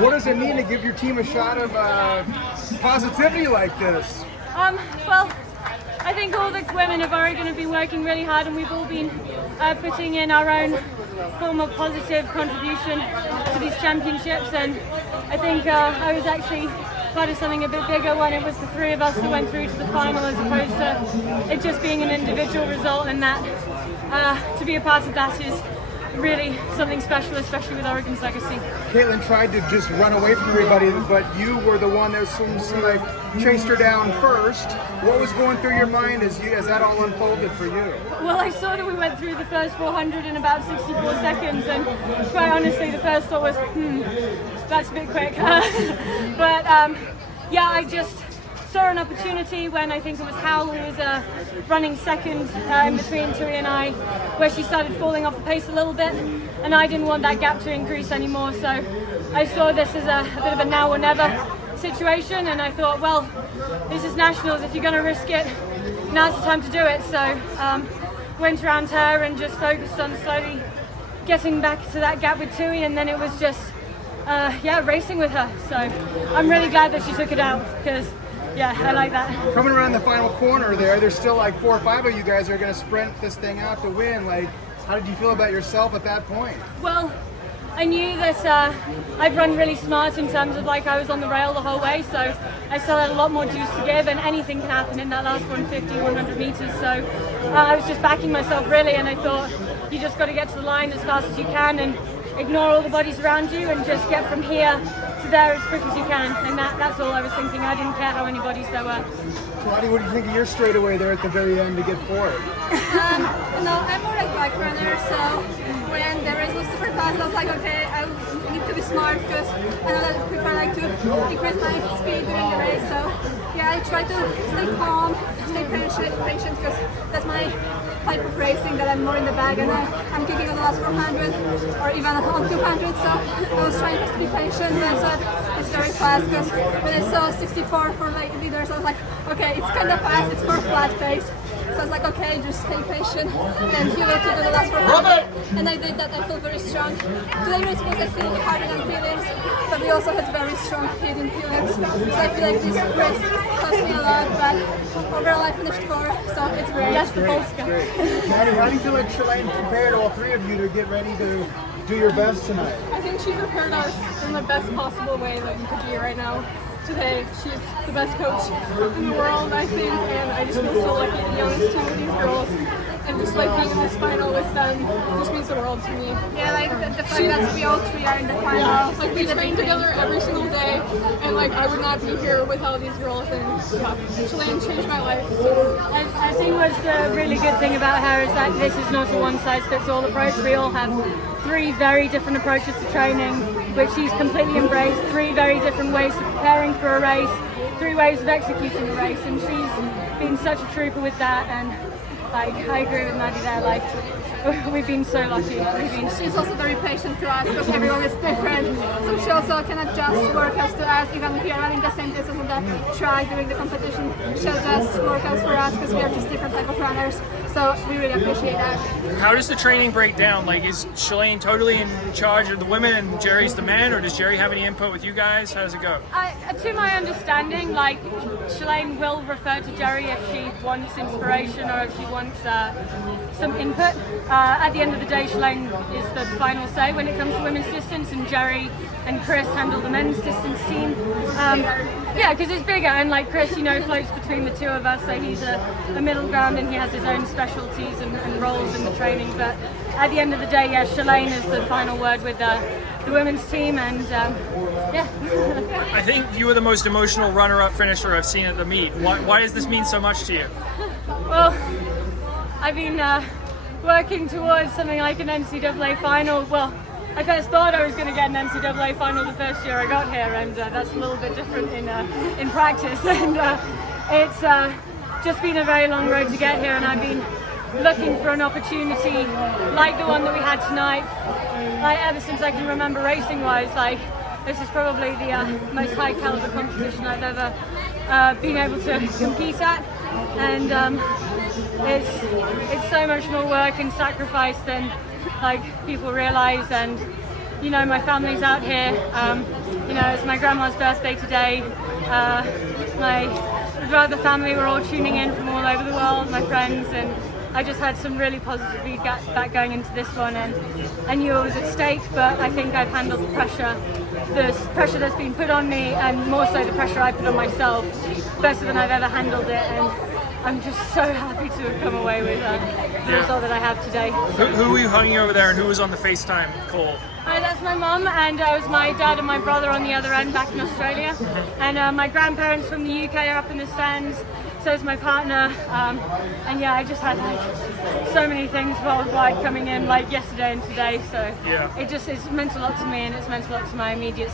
What does it mean to give your team a shot of positivity like this? Well, I think all the women of Oregon have been working really hard, and we've all been putting in our own form of positive contribution to these championships. And I think I was actually part of something a bit bigger when it was the three of us that went through to the final, as opposed to it just being an individual result. And that to be a part of that is really something special, especially with Oregon's legacy. Caitlin tried to just run away from everybody, but you were the one that seems like chased her down first. What was going through your mind as that all unfolded for you? Well, I saw that we went through the first 400 in about 64 seconds, and quite honestly, the first thought was, that's a bit quick. Yeah, I just saw an opportunity when I think it was Hal who was running second in between Tui and I, where she started falling off the pace a little bit, and I didn't want that gap to increase anymore. So I saw this as a bit of a now or never situation, and I thought, well, this is nationals. If you're going to risk it, now's the time to do it. So went around her and just focused on slowly getting back to that gap with Tui, and then it was just racing with her. So I'm really glad that she took it out, because yeah, I like that. Coming around the final corner there's still like 4 or 5 of you guys are going to sprint this thing out to win. Like, how did you feel about yourself at that point? Well, I knew that I'd run really smart in terms of I was on the rail the whole way, so I still had a lot more juice to give, and anything can happen in that last 150, 100 meters. So I was just backing myself really, and I thought you just got to get to the line as fast as you can and ignore all the bodies around you and just get from here to there as quick as you can. And that's all I was thinking. I didn't care how many bodies there were. Claudia, what do you think of your straightaway there at the very end to get forward? No, I'm more like bike runner, so when the race was super fast, I was like, okay, I need to be smart, because I know that if I like to increase my speed during the race. So yeah, I try to stay calm, stay patient, because that's my type of racing, that I'm more in the bag, and I'm kicking on the last 400 or even on 200. So I was trying just to be patient, and I said it's very fast, because when I saw 64 for leaders, I was like, okay, it's kind of fast, it's for flat pace. So I was like, okay, just stay patient and you will to do the last 400. And I did that. I feel very strong. Today race was, I feel, harder than prelims, but we also had very strong hit in prelims. So I feel like this race cost me a lot, but overall I finished 4, so it's great. Just the Polska. Maddie, how do you feel like Shalane prepared all 3 of you to get ready to do your best tonight? I think she prepared us in the best possible way that you could be right now. Today, she's the best coach in the world, I think, and I just feel so lucky to be on this team with these girls, and just being in this final with them just means the world to me. Yeah, the fact that we all 3 are in the final. Yeah, we train together every single day, and I would not be here without these girls, and Shalane changed my life. So. I think what's the really good thing about her is that this is not a one-size-fits-all approach. We all have 3 very different approaches to training, which she's completely embraced. 3 very different ways of preparing for a race, 3 ways of executing a race, and she's been such a trooper with that. And I agree with Maddie there. We've been so lucky. She's also very patient to us, because everyone is different. So she also can adjust workouts to us, even if we are running the same distance on the track during the competition. She'll adjust workouts for us, because we are just different type of runners. So we really appreciate that. How does the training break down? Is Shalane totally in charge of the women and Jerry's the man, or does Jerry have any input with you guys? How does it go? To my understanding, Shalane will refer to Jerry if she wants inspiration or if she wants some input. At the end of the day, Shalane is the final say when it comes to women's distance, and Jerry and Chris handle the men's distance team. Yeah, because it's bigger, and Chris, floats between the 2 of us, so he's a middle ground, and he has his own specialties and roles in the training. But at the end of the day, yeah, Shalane is the final word with the women's team, and yeah. I think you were the most emotional runner-up finisher I've seen at the meet. Why does this mean so much to you? Well, I've been working towards something like an NCAA final. Well, I first thought I was going to get an NCAA final the first year I got here, and that's a little bit different in practice. And it's just been a very long road to get here, and I've been looking for an opportunity like the one that we had tonight. Ever since I can remember racing-wise, this is probably the most high-caliber competition I've ever been able to compete at, and it's so much more work and sacrifice than people realize. And my family's out here. it's my grandma's birthday today. My other family were all tuning in from all over the world, my friends, and I just had some really positive feedback going into this one, and I knew it was at stake, but I think I've handled the pressure that's been put on me, and more so the pressure I put on myself, better than I've ever handled it, and I'm just so happy to have come away with the result that I have today. Who were you hugging over there, and who was on the FaceTime call? That's my mum, and it was my dad and my brother on the other end back in Australia, and my grandparents from the UK are up in the stands, so is my partner, and yeah, I just had like so many things worldwide coming in like yesterday and today, so it's meant a lot to me, and it's meant a lot to my immediate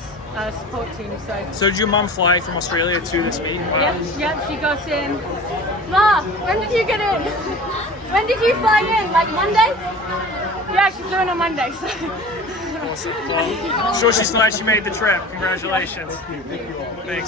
support team. So did your mum fly from Australia to this meet? Wow. Yep, she got in. Ma, when did you get in? When did you fly in? Like Monday? Yeah, she flew in on Monday. So. Awesome. I'm sure she's glad she made the trip. Congratulations. Thanks.